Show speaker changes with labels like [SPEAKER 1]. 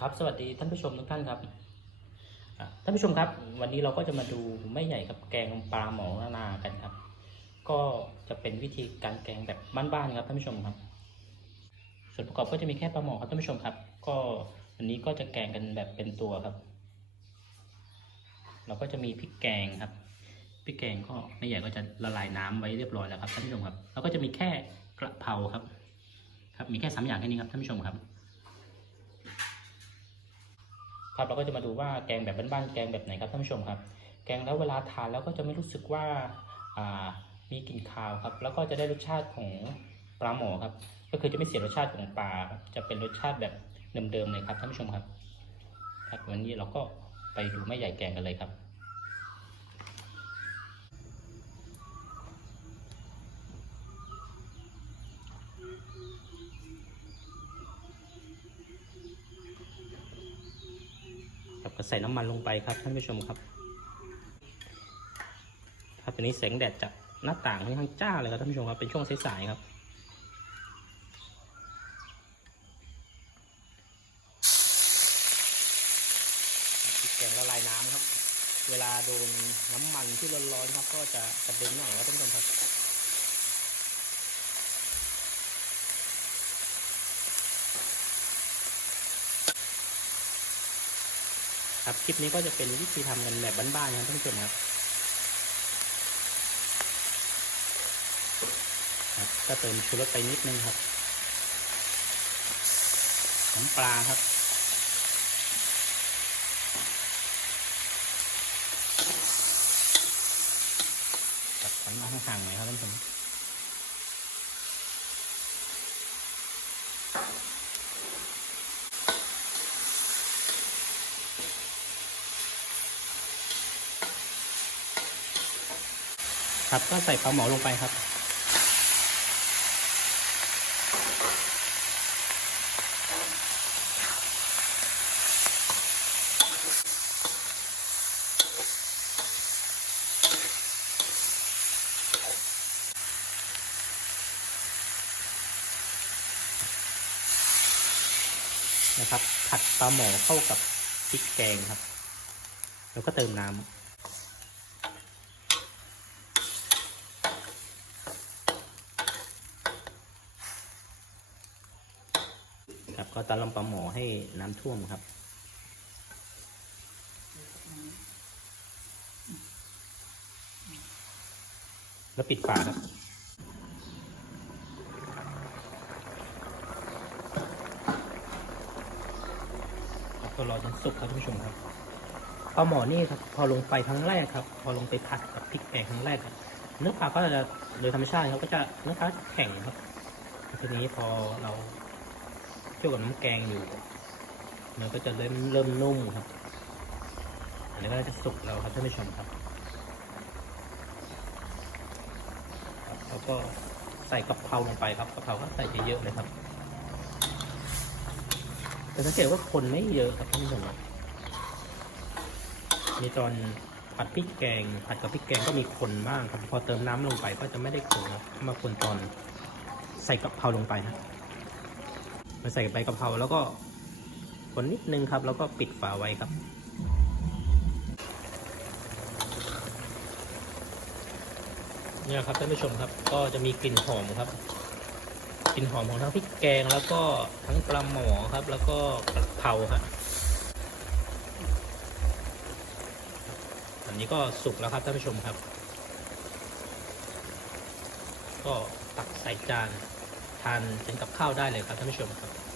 [SPEAKER 1] ครับสวัสดีท่านผู้ชมทุกท่านครับท่านผู้ชมครับ วันนี้เราก็จะมาดูไม่ใหญ่กับแกงปลาหมอนานากันครับ ก็จะเป็นวิธีการแกงแบบบ้านๆครับท่านผู้ชมครับ ส่วนประกอบก็จะมีแค่ปลาหมอครับท่านผู้ชมครับ ก็วันนี้ก็จะแกงกันแบบเป็นตัวครับ เราก็จะมีพริกแกงครับพริกแกงก็ไม่ใหญ่ก็จะละลายน้ำไว้เรียบร้อยแล้วครับท่านผู้ชมครับแล้วก็จะมีแค่กระเพราครับ ครับมีแค่สามอย่างแค่นี้ครับท่านผู้ชมครับ ครับเราก็จะมาดูว่าแกงแบบบ้านๆแกงแบบไหนครับท่านผู้ชมครับ แกงแล้วเวลาทานแล้วก็จะไม่รู้สึกว่ามีกลิ่นคาวครับ แล้วก็จะได้รสชาติของปลาหมอครับ ก็คือจะไม่เสียรสชาติของปลาครับจะเป็นรสชาติแบบเดิมๆเลยครับท่านผู้ชมครับครับ วันนี้เราก็ไปดูแม่ใหญ่แกงกันเลยครับ ครับก็ ใส่น้ำมันลงไปครับท่านผู้ชมครับครับตอนนี้แสงแดดจากหน้าต่างค่อนข้างจ้าเลยครับท่านผู้ชมครับเป็นช่วงสายๆครับพริกแกงละลายน้ำครับ เวลาโดนน้ำมันที่ร้อนๆครับ ก็จะกระเด็นหน่อยครับท่านผู้ชมครับ ครับคลิปนี้ก็จะเป็นวิธีทำกันแบบบ้านๆนะครับท่านผู้ชมครับครับก็เติมชูรสไปนิดนึงครับน้ำปลาครับตัดขันมาห่างๆหน่อยครับท่านผู้ชม ครับ ก็ใส่ปลาหมอลงไปครับ นะครับ ผัดปลาหมอเข้ากับพริกแกงครับ แล้วก็เติมน้ำ ครับ ก็ตะลำปลาหมอให้น้ำท่วมครับ แล้วปิดฝาครับครับก็รอจนสุกครับท่านผู้ชมครับปลาหมอนี่ครับ พอลงไปครั้งแรกครับ พอลงไปผัดกับพริกแกงครั้งแรกครับเนื้อปลาก็จะโดยธรรมชาติเขาก็จะเนื้อปลาแข็งครับทีนี้พอเรา เคี่ยวกับน้ำแกงอยู่ มันก็จะเริ่มเริ่มนุ่มครับ อันนี้ก็จะสุกแล้วครับท่านผู้ชมครับแล้วก็ใส่กะเพราลงไปครับกะเพราก็ใส่เยอะๆเลยครับ แต่สังเกตว่าคนไม่เยอะครับท่านผู้ชมครับมีตอนผัดพริกแกง ผัดกับพริกแกงก็มีคนบ้างครับ พอเติมน้ำลงไปก็จะไม่ได้คนครับมาคนตอนใส่กะเพราลงไปนะ มาใส่ใบกะเพราแล้วก็คนนิดนึงครับ แล้วก็ปิดฝาไว้ครับ เนี่ยครับท่านผู้ชมครับ ก็จะมีกลิ่นหอมครับกลิ่นหอมของทั้งพริกแกงแล้วก็ทั้งปลาหมอครับ แล้วก็กระเพราครับอันนี้ก็สุกแล้วครับท่านผู้ชมครับ ก็ตักใส่จาน ทานเป็นกับข้าวได้เลยครับท่านผู้ชมครับ